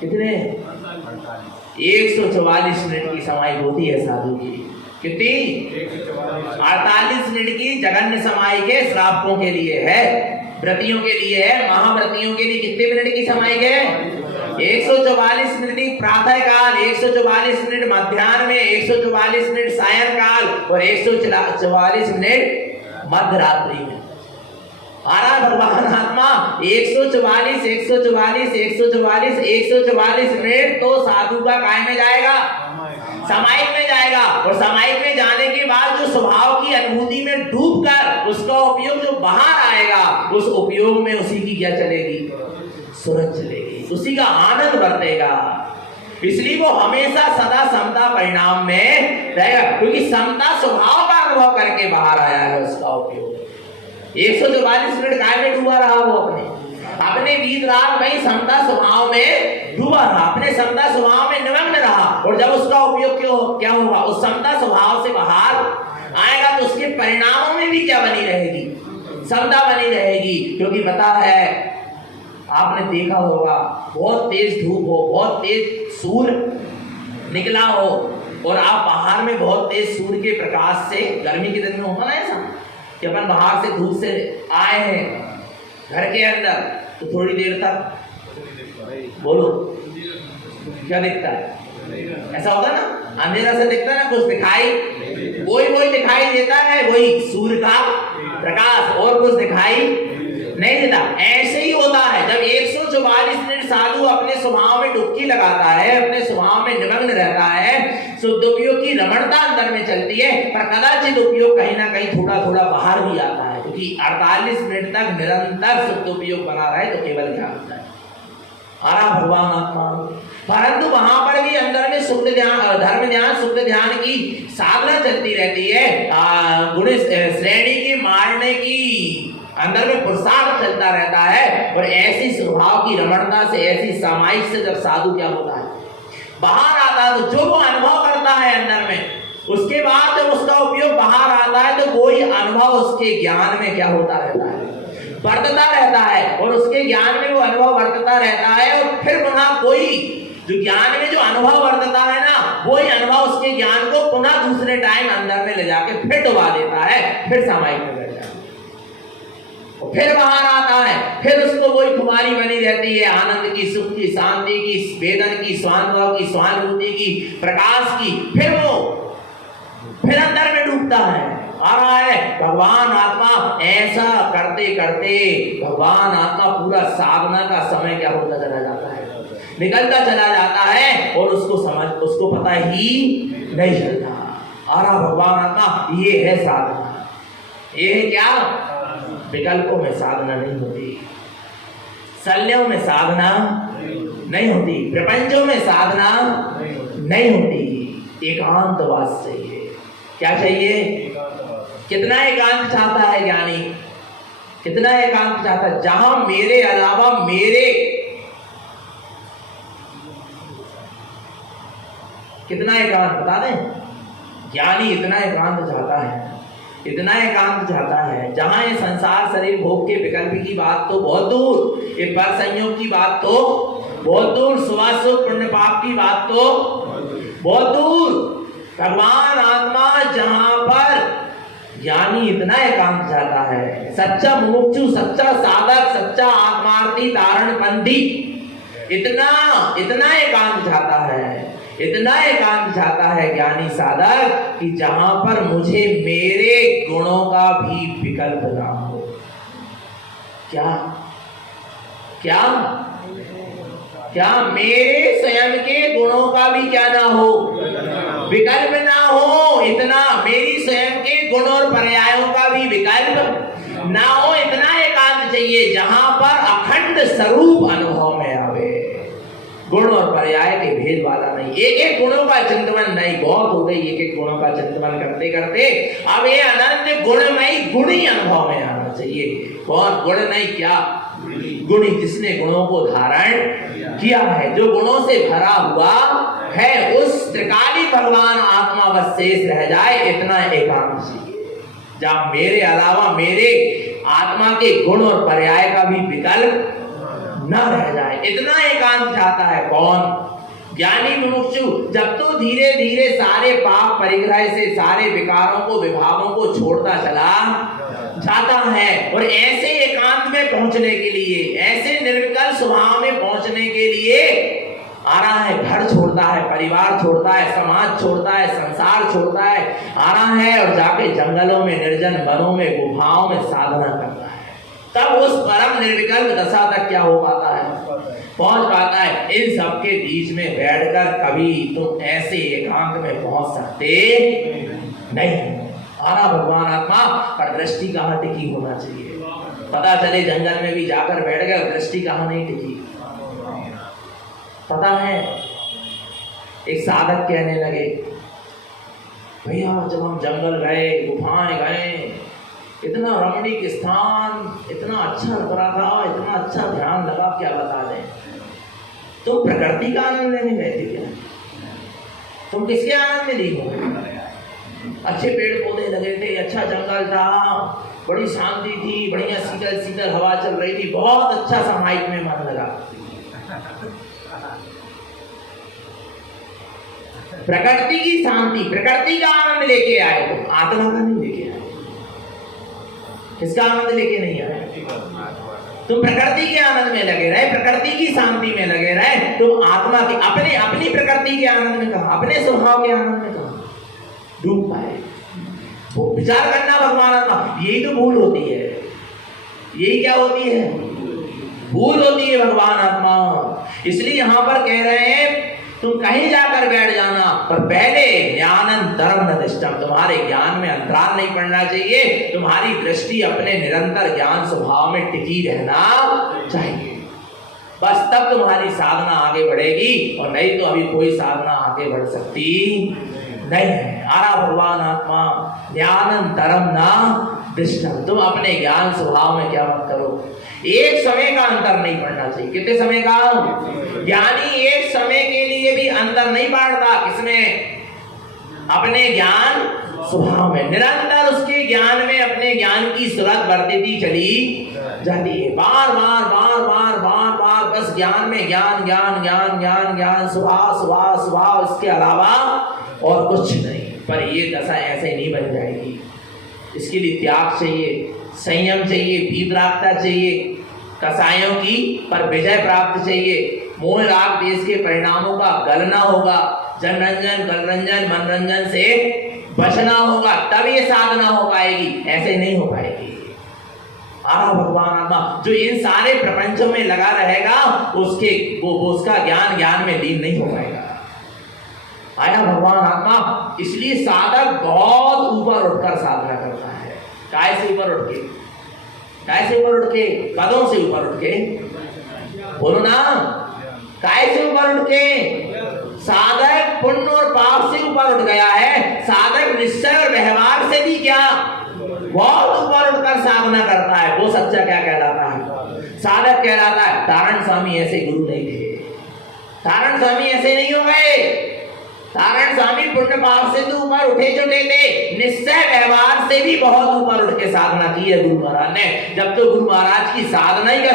कितने? 144 मिनट की सामायिक होती है साधु की। कितनी? 48 मिनट की जघन्य सामायिक है, श्रावकों के लिए है, व्रतियों के लिए है, महाव्रतियों के लिए कितने मिनट की सामायिक है? 144 मिनट प्रातः काल, 144 मिनट मध्याह्न में, 144 मिनट सायं काल और 144 मिनट मध्य रात्रि में। आ रहा भगवान आत्मा 144 मिनट तो साधु का काय में जाएगा? सामायिक में जाएगा। और सामायिक में जाने के बाद जो स्वभाव की अनुभूति में डूबकर उसका उपयोग जो बाहर आएगा, उस उपयोग में उसी की क्या चलेगी? सूरज चलेगी, उसी का आनंद बरतेगा। इसलिए वो हमेशा सदा समता परिणाम में रहेगा, क्योंकि समता स्वभाव का अनुभव करके बाहर आया है। उसका उपयोग 144 मिनट काय में डूबा रहा, वो अपने वीत राग में समता स्वभाव में डूबा रहा, अपने समता स्वभाव में निमग्न रहा। और जब उसका उपयोग क्या होगा? उस समता स्वभाव से बाहर आएगा तो उसके परिणामों में भी क्या बनी रहेगी? समता बनी रहेगी। क्योंकि पता है, आपने देखा होगा, बहुत तेज धूप हो, बहुत तेज सूर्य निकला हो, और आप बाहर में बहुत तेज सूर्य के प्रकाश से, गर्मी के दिन में होता ना ऐसा कि अपन बाहर से धूप से आए हैं घर के अंदर, तो थोड़ी देर तक बोलो क्या दिखता है? ऐसा होता ना, अंधेरा से दिखता है ना, कुछ दिखाई, वही दिखाई देता है, वही सूर्य का प्रकाश, और कुछ दिखाई नहीं देता। ऐसे ही होता है जब 144 मिनट साधु अपने स्वभाव में डुबकी लगाता है, अपने स्वभाव में निमग्न रहता है, शुद्धोपयोग की रमणता अंदर में चलती है, पर कदाचित उपयोग कहीं ना कहीं थोड़ा थोड़ा बाहर भी आता है। क्योंकि 48 मिनट तक निरंतर शुद्धोपयोग बना रहे तो केवल क्या होता है? आरा भगवान आत्मा। परंतु वहां पर भी अंदर में शुक्ल ध्यान, धर्म ध्यान, शुक्ल ध्यान की साधना चलती रहती है। गुण श्रेणी के मारने की अंदर में पुरुषार्थ चलता रहता है। और ऐसी स्वभाव की रमणता से, ऐसी सामायिक से जब साधु क्या होता है, बाहर आता है, तो जो वो अनुभव करता है अंदर में, उसके बाद जब उसका उपयोग बाहर आता है तो कोई अनुभव उसके ज्ञान में क्या होता रहता है, वर्तता रहता है। और उसके ज्ञान में वो अनुभव वर्तता रहता है। और फिर पुनः कोई जो ज्ञान में जो अनुभव वर्तता है ना, वही अनुभव उसके ज्ञान को पुनः दूसरे टाइम अंदर में ले जाके फिर डुबा देता है, फिर सामायिक में बैठ जाता है, फिर बाहर आता है, फिर उसको वही खुमारी बनी रहती है, आनंद की, सुख की, शांति की, वेदन की, स्वानुभव की, स्वानुभूति की, प्रकाश की। फिर अंदर में डूबता है, आ रहा है। भगवान आत्मा ऐसा करते करते भगवान आत्मा पूरा साधना का समय क्या होता चला जाता है, निकलता चला जाता है। और उसको पता ही नहीं चलता। आ रहा भगवान आत्मा, ये है साधना। ये है क्या? विकल्पों में साधना नहीं होती, शल्यों में साधना नहीं होती, प्रपंचों में साधना नहीं होती। एकांतवास चाहिए। क्या चाहिए? कितना एकांत चाहता है ज्ञानी? कितना एकांत चाहता है? जहां मेरे अलावा मेरे कितना एकांत बता दें? ज्ञानी इतना एकांत चाहता है, इतना एकांत चाहता है, जहां ये संसार शरीर भोग के विकल्प की बात तो बहुत दूर, ये पर संयोग की बात तो बहुत दूर, सुवासुख पुण्य पाप की बात तो बहुत दूर। भगवान आत्मा जहां पर ज्ञानी इतना एकांत चाहता है, सच्चा मुमुक्षु, सच्चा साधक, सच्चा आत्मार्थी तारणपंथी इतना एकांत चाहता है, इतना एकांत चाहता है ज्ञानी साधक कि जहां पर मुझे मेरे गुणों का भी विकल्प ना हो। क्या क्या क्या? मेरे स्वयं के गुणों का भी क्या ना हो, विकल्प ना हो। इतना मेरी स्वयं के गुण और पर्यायों का भी विकल्प ना हो, इतना एकांत चाहिए जहां पर अखंड स्वरूप अनुभव में आवे, गुण और पर्याय के भेद वाला नहीं। एक एक गुणों का चिंतन नहीं, बहुत हो गई एक एक गुणों का चिंतन करते करते। अब ये अनंत गुणमयी गुणी अनुभव में आना चाहिए। कौन? गुण नहीं, क्या? गुणी, जिसने गुणों को धारण किया है, जो गुणों से भरा हुआ है, उस त्रिकाली भगवान आत्मा बस शेष रह जाए, इतना एकांत चाहिए। जहां मेरे अलावा मेरे आत्मा के गुण और पर्याय का भी विकल्प न रह जाए, इतना एकांत चाहता है। कौन? ज्ञानी मुमुक्षु। जब तो धीरे धीरे सारे पाप परिग्रह से, सारे विकारों को, विभागों को छोड़ता चला जाता है, और ऐसे एकांत में पहुंचने के लिए, ऐसे निर्विकल्प स्वभाव में पहुंचने के लिए आ रहा है, घर छोड़ता है, परिवार छोड़ता है, समाज छोड़ता है, संसार छोड़ता है, आ रहा है और जाके जंगलों में, निर्जन वनों में, गुफाओं में साधना करता है। तब उस परम निर्विकल्प दशा तक क्या हो पाता है, पहुंच पाता है। इन सबके बीच में बैठकर कभी तुम ऐसे एकांत में पहुंच सकते नहीं। आना भगवान आत्मा पर दृष्टि कहाँ टिकी होना चाहिए। पता चले जंगल में भी जाकर बैठ गए, दृष्टि कहाँ नहीं टिकी। पता है, एक साधक कहने लगे, भैया जब हम जंगल गए, गुफाएं गए, इतना रमणीक स्थान, इतना अच्छा लग रहा था, इतना अच्छा ध्यान लगा, क्या बता दें। तुम प्रकृति का आनंद लेने गए थे क्या? तुम किसके आनंद में ली हो? अच्छे पेड़ पौधे लगे थे, अच्छा जंगल था, बड़ी शांति थी, बढ़िया शीतल शीतल हवा चल रही थी, बहुत अच्छा सामायिक में मन लगा। प्रकृति की शांति, प्रकृति का आनंद लेके आए, तुम आत्मा का नहीं लेके आए। किसका आनंद लेके नहीं आए? तुम प्रकृति के आनंद में लगे रहे, प्रकृति की शांति में लगे रहे, तुम आत्मा की, अपनी प्रकृति के आनंद में कहा, अपने स्वभाव के आनंद में कहा डूब पाए। वो विचार करना भगवान आत्मा, यही तो भूल होती है। यही क्या होती है? भूल होती है भगवान आत्मा। इसलिए यहां पर कह रहे हैं, तुम कहीं जाकर बैठ जाना, पर पहले ज्ञानंतरम न दृष्टम, तुम्हारे ज्ञान में अंतराल नहीं पड़ना चाहिए। तुम्हारी दृष्टि अपने निरंतर ज्ञान स्वभाव में टिकी रहना चाहिए। बस तब तुम्हारी साधना आगे बढ़ेगी, और नहीं तो अभी कोई साधना आगे बढ़ सकती नहीं है। आरा भगवान आत्मा ज्ञानंतरम ना दृष्टम। तुम अपने ज्ञान स्वभाव में क्या मत करो, एक समय का अंतर नहीं पड़ना चाहिए। कितने समय का? ज्ञानी एक समय के लिए भी अंतर नहीं पड़ता। किसमें? अपने ज्ञान स्वभाव में। निरंतर उसके ज्ञान में अपने ज्ञान की सुरत बढ़ती चली जाती है। बार बार बार बार बार बार बस ज्ञान में ज्ञान ज्ञान ज्ञान ज्ञान ज्ञान, स्वभाव स्वभाव स्वभाव, इसके अलावा और कुछ नहीं। पर ये दशा ऐसे नहीं बन जाएगी। इसके लिए त्याग चाहिए, संयम चाहिए, वितरागता चाहिए, कसायों की पर विजय प्राप्त चाहिए। मोह राग देश के परिणामों का गलना होगा, जनरंजन गलरंजन मनरंजन से बचना होगा, तब ये साधना हो पाएगी, ऐसे नहीं हो पाएगी। आहा भगवान आत्मा जो इन सारे प्रपंचों में लगा रहेगा, उसका ज्ञान में लीन नहीं हो पाएगा। आया भगवान आत्मा, इसलिए साधक बहुत ऊपर उठकर साधना करता है। काय से ऊपर उठ के? काय से ऊपर उठ के? कदों से ऊपर उठ के, बोलो ना, काय से ऊपर उठ के? साधक पुण्य और पाप से ऊपर उठ गया है। साधक निश्चय और व्यवहार से भी क्या बहुत ऊपर उठकर साधना करता है। वो सच्चा क्या कहलाता है? साधक कहलाता है। तारण स्वामी ऐसे गुरु नहीं थे। तारण स्वामी ऐसे नहीं हो गए। तारण स्वामी पुण्य पाप से तो ऊपर उठे चुके थे, निश्चय व्यवहार से भी बहुत ऊपर उठ के साधना की है गुरु महाराज ने। जब तो गुरु महाराज की साधना ही का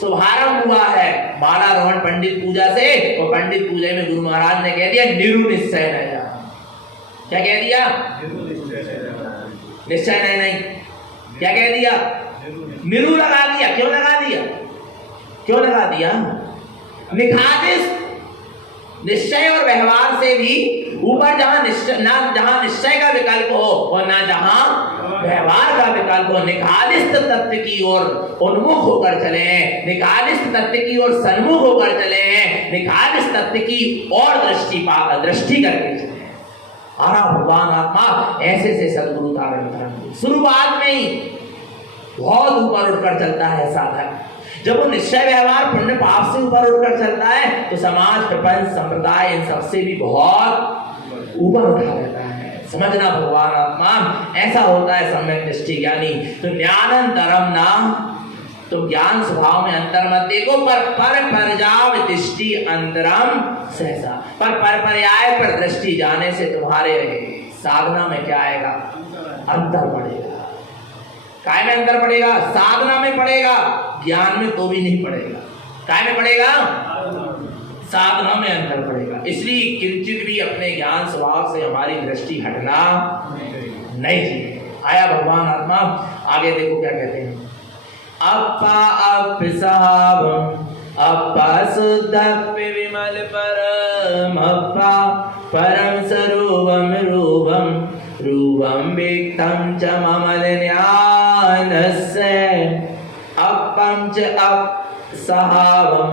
शुभारंभ हुआ है माला रोहन पंडित पूजा से, और पंडित पूजा में गुरु महाराज ने कह दिया निरु निश्चय न जा। क्या कह दिया? निश्चय नहीं। क्या कह दिया? निरु लगा दिया। क्यों लगा दिया? क्यों लगा दिया? निखादिस निश्चय और व्यवहार से भी ऊपर, जहां निश्चय का विकल्प हो और ना जहां व्यवहार का विकल्प हो, निखादिस्त तत्व की ओर उन्मुख होकर चले, निखादिस्त तत्व की ओर सन्मुख होकर चले, निखादिस्त तत्व की ओर दृष्टि करके चले। आरा भगवान आत्मा ऐसे से सदगुरु तारण करेंगे। शुरुआत में ही बहुत ऊपर उठकर चलता है साधक। जब वो निश्चय व्यवहार पुण्य पाप से ऊपर उठकर चलता है, तो समाज प्रपंच संप्रदाय इन सबसे भी बहुत ऊपर उठा रहता है। समझना भगवान आत्मा, ऐसा होता है सम्यक दृष्टि ज्ञानी। तो ज्ञानंतरम ना, तो ज्ञान स्वभाव में अंतर मत देखो, पर परजाव दृष्टि अंतरम सहसा, पर पर्याय पर दृष्टि जाने से तुम्हारे साधना में क्या आएगा? अंतर पड़ेगा। काय में अंतर पड़ेगा? साधना में पड़ेगा, ज्ञान में तो भी नहीं पड़ेगा। काय में पड़ेगा? साधना में अंतर पड़ेगा। इसलिए किंचित भी अपने ज्ञान स्वभाव से हमारी दृष्टि हटना नहीं चाहिए। आया भगवान आत्मा, आगे देखो क्या कहते हैं। अपा अपसावम अपा शुद्धप्पि विमल परम अपा परम स्वरूपम रूपम रूपम व्यक्तम च ममल ज्ञानस्य अपम च अपसावम।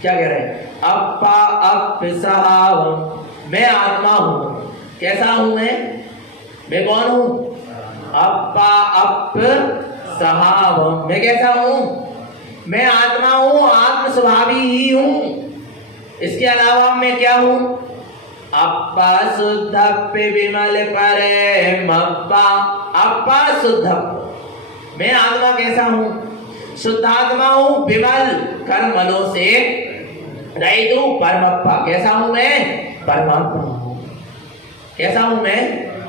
क्या कह रहे हैं? अपा अपसावम, मैं आत्मा हूँ। कैसा हूँ मैं कौन हूँ? अपा अपसावम, मैं कैसा हूँ? मैं आत्मा हूँ, आत्म स्वभावी ही हूँ। इसके अलावा मैं क्या हूँ? अपा शुद्धप्पि विमल परम अपा, अपा शुद्धप्प, मैं आत्मा कैसा हूँ? शुद्धात्मा हूँ, विमल कर्मलों से रहित हूँ, परमप्पा। कैसा हूँ मैं? परमात्मा हूँ। कैसा हूँ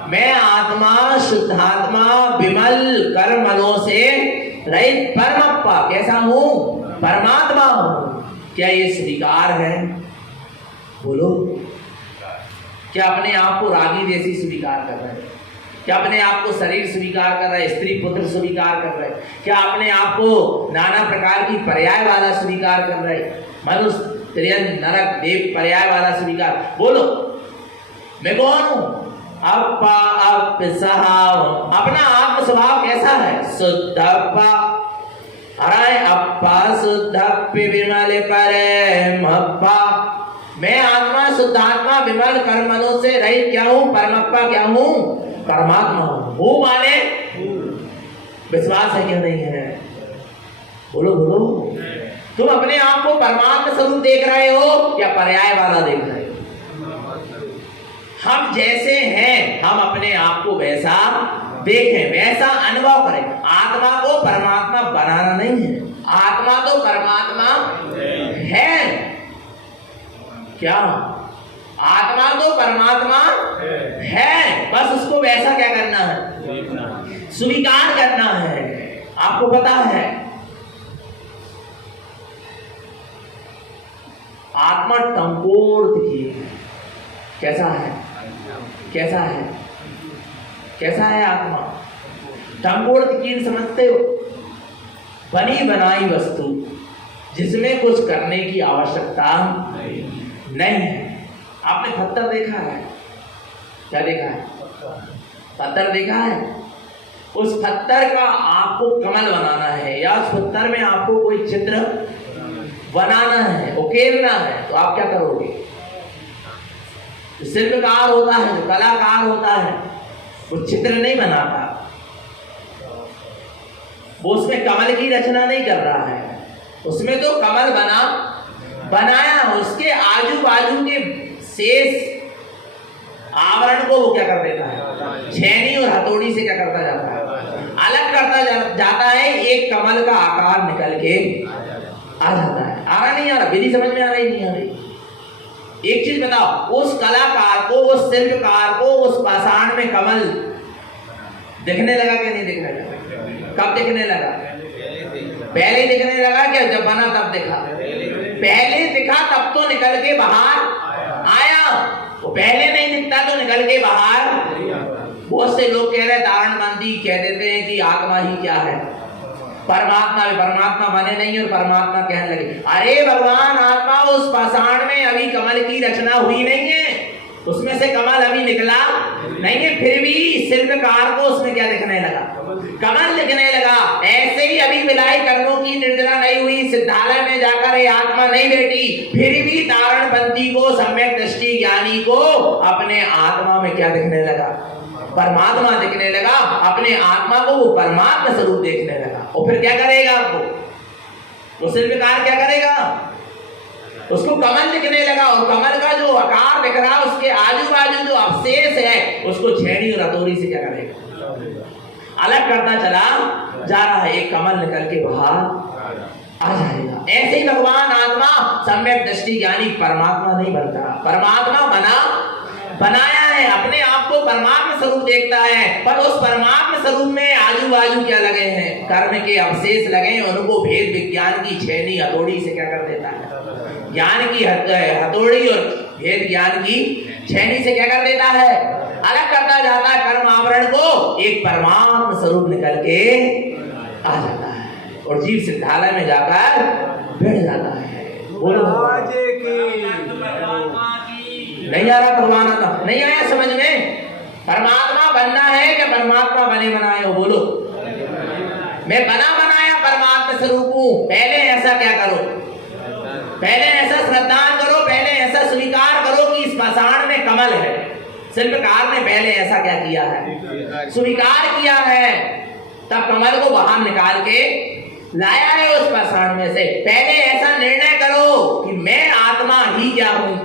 मैं आत्मा, शुद्धात्मा, विमल कर्मलों से रहित परमप्पा। कैसा हूँ? परमात्मा हूँ। क्या ये स्वीकार है? बोलो। क्या अपने आप को रागी देसी स्वीकार कर रहे हैं? क्या अपने आप को शरीर स्वीकार कर रहे हैं? स्त्री पुत्र स्वीकार कर रहे हैं? क्या अपने आप को नाना प्रकार की पर्याय वाला स्वीकार कर रहे हैं? मनुष्य, त्रियन, नरक, देव पर्याय वाला स्वीकार। बोलो, मैं कौन हूं? अपा अपसाव, अपना आत्म स्वभाव कैसा है? शुद्धप्पा। अरे अपा शुद्धप्पि विमल परमप्पा, मैं आत्मा, शुद्धात्मा, विमल कर्मलों से रहित क्या हूँ? परमप्पा क्या हूँ? परमात्मा हूँ। माने विश्वास है क्या? नहीं है? बोलो बोलो। तुम अपने आप को परमात्मा स्वरूप देख रहे हो या पर्याय वाला देख रहे हो? हम जैसे हैं हम अपने आप को वैसा देखें, वैसा अनुभव करें। आत्मा को परमात्मा बनाना नहीं है, आत्मा तो परमात्मा है। क्या? आत्मा तो परमात्मा है, बस उसको वैसा क्या करना है? स्वीकार करना है। आपको पता है आत्मा टंकोर की कैसा है? कैसा है? कैसा है आत्मा? टंकोर कीन समझते हो? बनी बनाई वस्तु जिसमें कुछ करने की आवश्यकता नहीं है। आपने पत्थर देखा है? क्या देखा है? पत्थर देखा है? उस पत्थर का आपको कमल बनाना है या उस पत्थर में आपको कोई चित्र बनाना है, उकेरना है, तो आप क्या करोगे? शिल्पकार होता है, जो कलाकार होता है, वो चित्र नहीं बनाता, वो उसमें कमल की रचना नहीं कर रहा है, उसमें तो कमल बनाया, उसके आजू बाजू के शेष आवरण को वो क्या कर देता है? छेनी और हथौड़ी से क्या करता जाता है? अलग करता जाता है। एक कमल का आकार निकल के आ जाता है। आ रहा नहीं आ रहा? विधि समझ में आ रही नहीं आ रही? एक चीज बताओ, उस कलाकार को, उस शिल्पकार को उस पाषाण में कमल दिखने लगा कि नहीं दिखने लगा? कब दिखने लगा? पहले दिखने लगा क्या? जब बना तब दिखा? पहले दिखा तब तो निकल के बाहर आया, वो पहले नहीं दिखता तो निकल के बाहर। बहुत से लोग कह रहे दारणबंदी कह देते हैं कि आत्मा ही क्या है? परमात्मा बने नहीं और परमात्मा कहने लगे। अरे भगवान, आत्मा उस पाषाण में अभी कमल की रचना हुई नहीं है, उसमें से कमल अभी निकला नहीं है, फिर भी शिल्पकार को उसमें क्या दिखने लगा? कमल दिखने लगा। ऐसे ही अभी विलाई कर्णों की निर्जला नहीं हुई, सिद्धालय में जाकर ये आत्मा नहीं बैठी, फिर भी तारणबंदी को, सम्यक दृष्टि ज्ञानी को अपने आत्मा में क्या दिखने लगा? परमात्मा दिखने लगा। अपने आत्मा को वो परमात्मा स्वरूप देखने लगा। और फिर क्या करेगा? आपको वो शिल्पकार क्या करेगा? उसको कमल दिखने लगा, और कमल का जो आकार दिख रहा है उसके आजू बाजू जो अवशेष है उसको छेनी और हथौड़ी से क्या करेगा? अलग करता चला जा रहा है। एक कमल निकल के बाहर आ जाएगा। ऐसे ही भगवान आत्मा सम्यक दृष्टि ज्ञानी परमात्मा नहीं बनता, परमात्मा बनाया है, अपने आप को परमात्मा स्वरूप देखता है, पर उस परमात्मा स्वरूप में आजू बाजू क्या लगे हैं? कर्म के अवशेष लगे हैं। उनको भेद विज्ञान की छेनी हथौड़ी से क्या कर देता है? ज्ञान की हथौड़ी और भेद ज्ञान की छेनी से क्या कर देता है? अलग करता जाता है। कर्म आवरण को एक परमात्मा स्वरूप निकल के आ जाता है और जीव सिद्धालय में जाकर बैठ जाता है। बोलो नहीं आ रहा? भगवान आता नहीं आया समझ में? परमात्मा बनना है कि परमात्मा बने बनाए हो? बोलो। मैं बना बनाया परमात्मा स्वरूप हूं। पहले ऐसा क्या करो? पहले ऐसा श्रद्धा करो, पहले ऐसा स्वीकार करो कि इस पाषाण में कमल है। शिल्पकार ने पहले ऐसा क्या किया है? स्वीकार किया है, तब कमल को बाहर निकाल के लाया है उस पाषाण में से। पहले ऐसा निर्णय करो कि मैं आत्मा ही क्या हूं,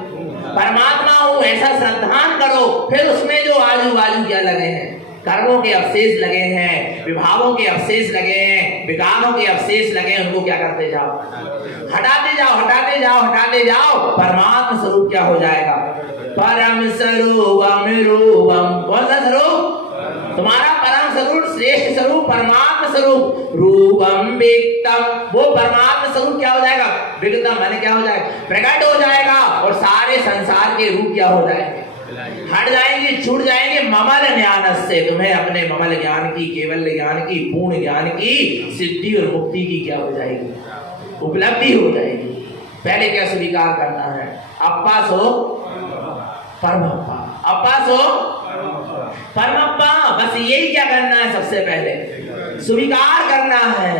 परमात्मा हूं, ऐसा श्रद्धान करो। फिर उसमें जो आजू बाजू क्या लगे हैं? कर्मों के अवशेष लगे हैं, विभावों के अवशेष लगे हैं, विकारों के अवशेष लगे हैं, उनको क्या करते जाओ? हटाते जाओ, हटाते जाओ, हटाते जाओ। परमात्मा स्वरूप क्या हो जाएगा? परम स्वरूपम रूपम। कौन सा स्वरूप? तुम्हारा परम स्वरूप, श्रेष्ठ स्वरूप, परमात्मा स्वरूप। रूपम विक्तम, वो परमात्मा स्वरूप क्या हो जाएगा? विक्तम माने क्या हो जाएगा? प्रकट हो जाएगा। और सारे संसार के रूप क्या हो जाएंगे? हट जाएंगे, छूट जाएंगे। ममल ज्ञान से, तुम्हें अपने ममल ज्ञान की, केवल ज्ञान की, पूर्ण ज्ञान की सिद्धि और मुक्ति की क्या हो जाएगी? उपलब्धि हो जाएगी। पहले क्या स्वीकार करना है? अप्पा सो परमप्पा, अप्पा सो परमप्पा। बस यही क्या करना है? सबसे पहले स्वीकार करना है।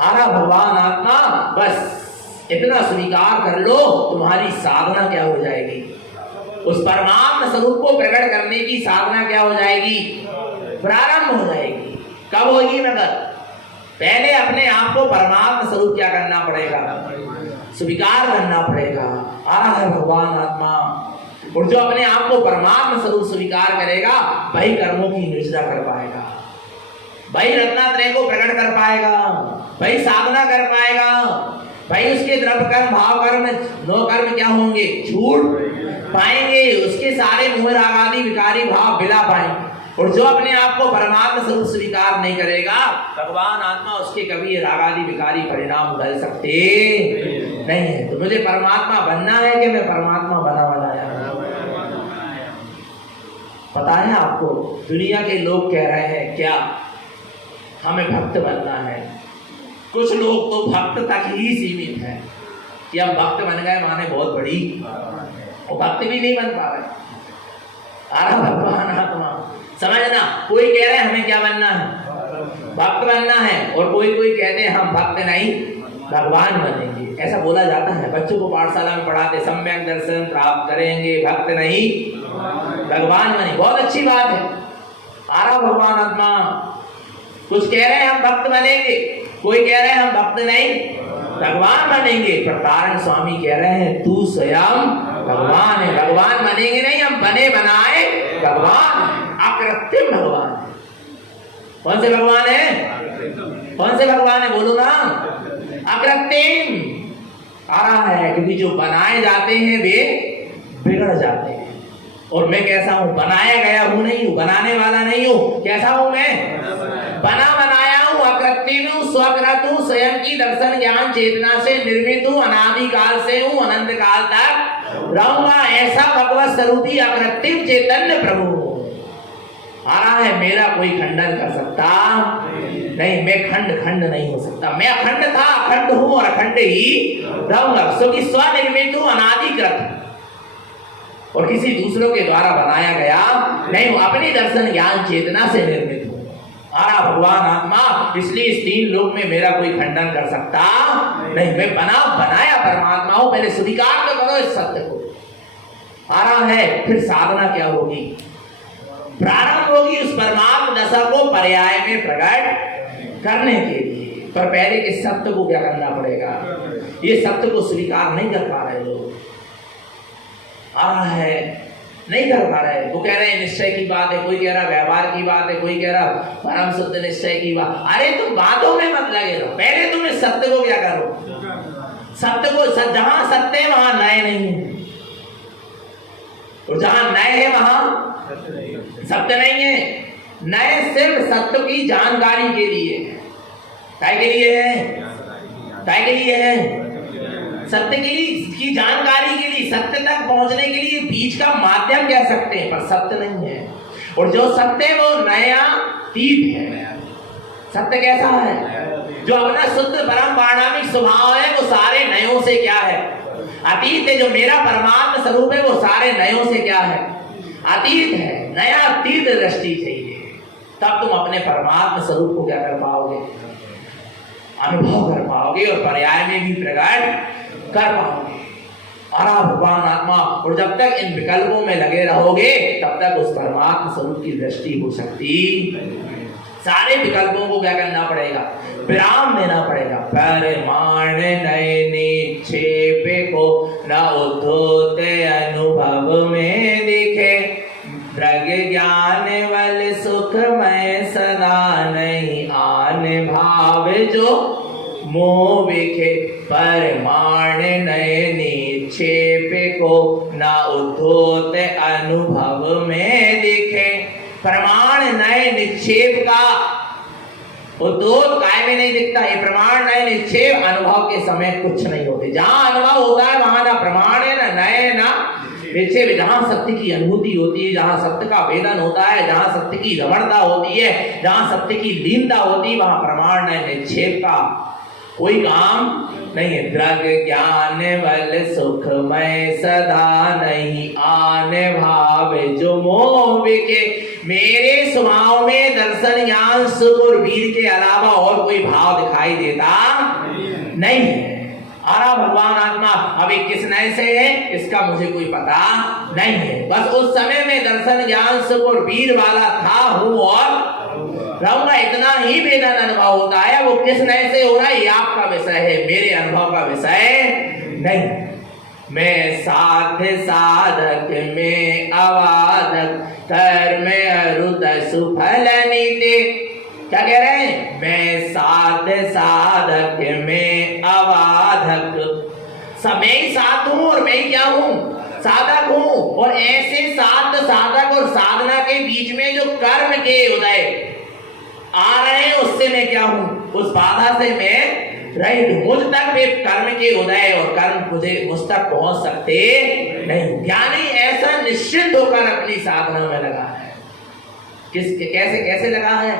आरा भगवान आत्मा, बस इतना स्वीकार कर लो, तुम्हारी साधना क्या हो जाएगी? उस परमात्मा स्वरूप को प्रकट करने की साधना क्या हो जाएगी? प्रारंभ हो जाएगी। कब होगी? मगर पहले अपने आप को परमात्मा स्वरूप क्या करना पड़ेगा, स्वीकार करना पड़ेगा। आ रहा है भगवान आत्मा। और जो अपने आप को परमात्मा स्वरूप स्वीकार करेगा वही कर्मों की निर्जरा कर पाएगा, वही रत्नात्रय को प्रकट कर पाएगा, वही साधना कर पाएगा, भाई उसके द्रव्य कर्म भाव कर्म नो कर्म क्या होंगे, छूट पाएंगे, उसके सारे मोह राग आदि विकारी भाव बिला पाएंगे। और जो अपने आप को परमात्मा स्वरूप स्वीकार नहीं करेगा भगवान आत्मा उसके कभी राग आदि विकारी परिणाम उड़ल सकते नहीं है। तो मुझे परमात्मा बनना है कि मैं परमात्मा बना बनाया? पता है आपको दुनिया के लोग कह रहे हैं क्या हमें भक्त बनना है। कुछ लोग तो भक्त तक ही सीमित है कि हम भक्त बन गए माने बहुत बड़ी, और भक्त भी नहीं बन पा रहे। आ रहा भगवान आत्मा समझना। कोई कह रहे हैं हमें क्या बनना है, भक्त बनना है, और कोई कहते हैं हम भक्त नहीं भगवान बनेंगे। ऐसा बोला जाता है, बच्चों को पाठशाला में पढ़ाते सम्यक दर्शन प्राप्त करेंगे, भक्त नहीं भगवान बने। बहुत अच्छी बात है। आ रहा भगवान आत्मा। कुछ कह रहे हैं हम भक्त बनेंगे, कोई कह रहे हैं हम भक्त नहीं भगवान बनेंगे। प्रतारण स्वामी कह रहे हैं तू स्वयं भगवान है, भगवान बनेंगे नहीं, हम बने बनाए भगवान, अकृत्रिम भगवान। कौन से भगवान है, कौन से भगवान है बोलो ना, अकृत्रिम। आ रहा है क्योंकि जो बनाए जाते हैं वे बिगड़ जाते हैं। और मैं कैसा हूं, बनाया गया हूं नहीं हूं, बनाने वाला नहीं हूं। कैसा हूं मैं, बना बनाया हूं, अकृत्रिम हूं, स्वकृत हूं, स्वयं की दर्शन ज्ञान चेतना से निर्मित हूं, अनादि काल से हूं, अनंत काल तक रहूंगा। ऐसा भगवत स्वरूपी अकृत्रिम चैतन्य प्रभु। आ रहा है मेरा कोई खंडन कर सकता नहीं, मैं खंड नहीं हो सकता। मैं अखंड था, अखंड हूं और अखंड ही रहूंगा। क्योंकि स्वनिर्मित हूं, अनादिकृत और किसी दूसरों के द्वारा बनाया गया नहीं हूं, अपनी दर्शन ज्ञान चेतना से निर्मित हूं। आ रहा भगवान आत्मा। इसलिए इस तीन लोक में मेरा कोई खंडन कर सकता नहीं। मैं बनाया परमात्मा हूं। पहले स्वीकार तो करो इस सत्य को। आ रहा है फिर साधना क्या होगी, प्रारंभ होगी उस परमात्मा दशा को पर्याय में प्रकट करने के लिए। पर पहले इस सत्य को क्या करना पड़ेगा, ये सत्य को स्वीकार नहीं कर पा रहे लोग। आ रहा है नहीं कर पा रहे। वो कह रहे हैं निश्चय की बात है, कोई कह रहा व्यवहार की बात है, कोई कह रहा परम शुद्ध निश्चय की बात। अरे तुम बातों में मत लगे रहो, पहले तुम इस सत्य को क्या करो, सत्य को। जहां सत्य है वहां नए नहीं है, और जहां नए है वहां सत्य नहीं है। नए सिर्फ सत्य की जानकारी के लिए, काय के लिए है, काय के लिए है, सत्य की जानकारी के लिए, सत्य तक पहुंचने के लिए बीच का माध्यम कह सकते हैं, पर सत्य नहीं है। और जो सत्य है वो नया तीत है। सत्य कैसा है, जो अपना शुद्ध परम पारणामिक स्वभाव है वो सारे नयों से क्या है, अतीत है। जो मेरा परमात्मा स्वरूप है वो सारे नयों से क्या है, अतीत है। नया अतीत दृष्टि चाहिए, तब तुम अपने परमात्मा स्वरूप को क्या कर पाओगे, अनुभव कर पाओगे और पर्याय में भी प्रकट कर पाओगे। आरा भगवान आत्मा। और जब तक इन विकल्पों में लगे रहोगे तब तक उस परमात्मा स्वरूप की दृष्टि हो सकती। सारे विकल्पों को क्या करना पड़ेगा, विराम देना पड़ेगा। परिमाण नए निक्षेप को न उद्धोते अनुभव में दिखे, दृग ज्ञान वल सुखमय सदा नहीं आन भाव जो मोह विखे। परिमाण नए निक्षेप को न उद्धोत अनुभव में दिखे। प्रमाण नए निक्षेप का उद्धोत काय में नहीं दिखता। ये प्रमाण नए निक्षेप अनुभव के समय कुछ नहीं होते। जहां अनुभव होता है वहां ना प्रमाण है, ना नए, ना निक्षेप। जहां सत्य की अनुभूति होती है, जहां सत्य का वेदन होता है, जहां सत्य की रमणता होती है, जहां सत्य की लीनता होती है, वहां प्रमाण नए निक्षेप का कोई काम नहीं है। दृग ज्ञान बल सुखमय सदा नहीं आने भाव जो मोह विखे। मेरे स्वभाव में दर्शन ज्ञान सुख और वीर के अलावा और कोई भाव दिखाई देता नहीं है। आरा भगवान आत्मा। अब ये किस नए से है इसका मुझे कोई पता नहीं है। बस उस समय में दर्शन ज्ञान सुख और वीर वाला था, हूं और रहूंगा, इतना ही वेदन अनुभव होता है। वो किस नए से हो रहा है ये आपका विषय है, मेरे अनुभव का विषय नहीं। मैं साध्य साधक में अवाधक कर्म अरुद सुफल नीति। क्या कह रहे हैं? मैं साध्य साधक में अवाधक, सब मैं ही साध हूं और मैं ही क्या हूं? साधक हूं। और ऐसे साध साधक और साधना के बीच में जो कर्म के उदय आ रहे हैं उससे मैं क्या हूं? उस बाधा से मैं रहित हूं। मुझ तक वे कर्म के उदय और कर्म मुझ तक पहुंच सकते नहीं। ज्ञानी ऐसा निश्चित होकर अपनी साधना में लगा है। कैसे लगा है?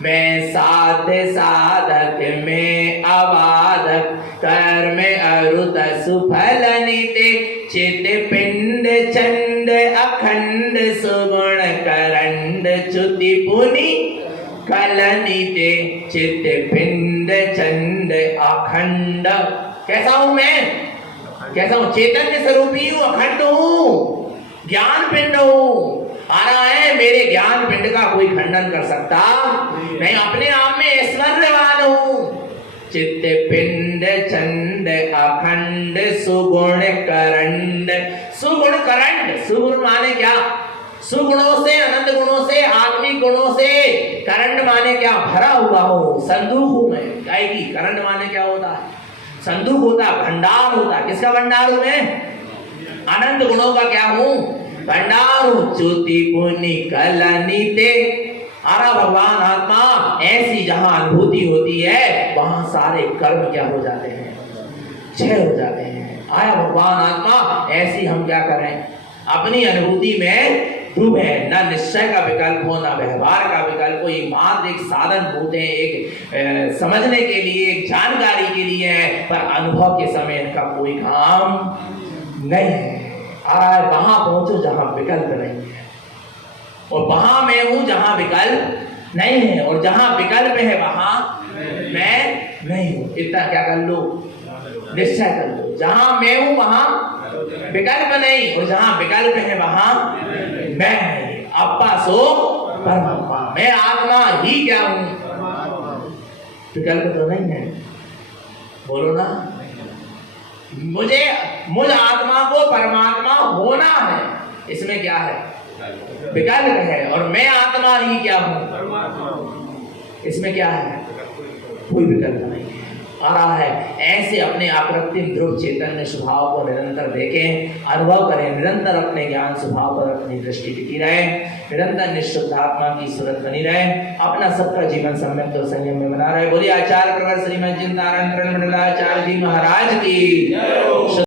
मैं साध्य साधक में अबाधक कर्म अरुत सुफल नीते चित पिंड चंड अखंड सुगुण करंड च्युति पुनि कलनीते चित पिंड चंड अखंड। कैसा हूं मैं? कैसा हूं? चैतन्य स्वरूपी हूं, अखंड हूं, ज्ञान पिंड हूं। आ रहा है मेरे ज्ञान पिंड का कोई खंडन कर सकता नहीं। अपने आप में ऐश्वर्यवान हूं। चित्त पिंड चंड अखंड सुगुण करंड। सुगुण करंड, सुगुण माने क्या? सुगुणों से, अनंत गुणों से, आत्मिक गुणों से। करंड माने क्या? भरा हुआ हूं, संदूक हूं मैं। गाय की करंड माने क्या होता है? संदूक होता है, भंडार होता है। किसका भंडार हूं मैं? अनंत गुणों का क्या हूं? भंडार हूं। च्युति पुनि कलनीते। आरा भगवान आत्मा ऐसी जहां अनुभूति होती है वहां सारे कर्म क्या हो जाते हैं? क्षय हो जाते हैं। आया भगवान आत्मा ऐसी हम क्या करें? अपनी अनुभूति में डूबे। न निश्चय का विकल्प हो, न व्यवहार का विकल्प हो। ये मात्र एक साधन होते हैं, एक समझने के लिए, एक जानकारी के लिए है, पर अनुभव के समय इनका कोई काम नहीं है। वहां पहुंचो जहां विकल्प नहीं है, और वहां मैं हूं जहां विकल्प नहीं है, और जहां विकल्प है वहां मैं नहीं हूं। इतना क्या कर लो? निश्चय कर लो। जहां मैं हूं वहां विकल्प नहीं, और जहां विकल्प है वहां मैं नहीं। अप्पा सो परमात्मा, मैं आत्मा ही क्या हूं? विकल्प तो नहीं है, बोलो ना। मुझ आत्मा को परमात्मा होना है, इसमें क्या है? विकल्प है। और मैं आत्मा ही क्या हूं, इसमें क्या है? कोई विकल्प नहीं है। आ रहा है ऐसे अपने आकृतिम ध्रुव चैतन्य स्वभाव को निरंतर देखें, अनुभव करें। निरंतर अपने ज्ञान स्वभाव पर अपनी दृष्टि टिकी रहे, निरंतर निश्चित आत्मा की सूरत बनी रहे, अपना सबका जीवन सम्यक और संयम में बना रहे। बोलिए आचार्य प्रवर श्रीमद जिन नारायण मंडलाचार्य जी महाराज की।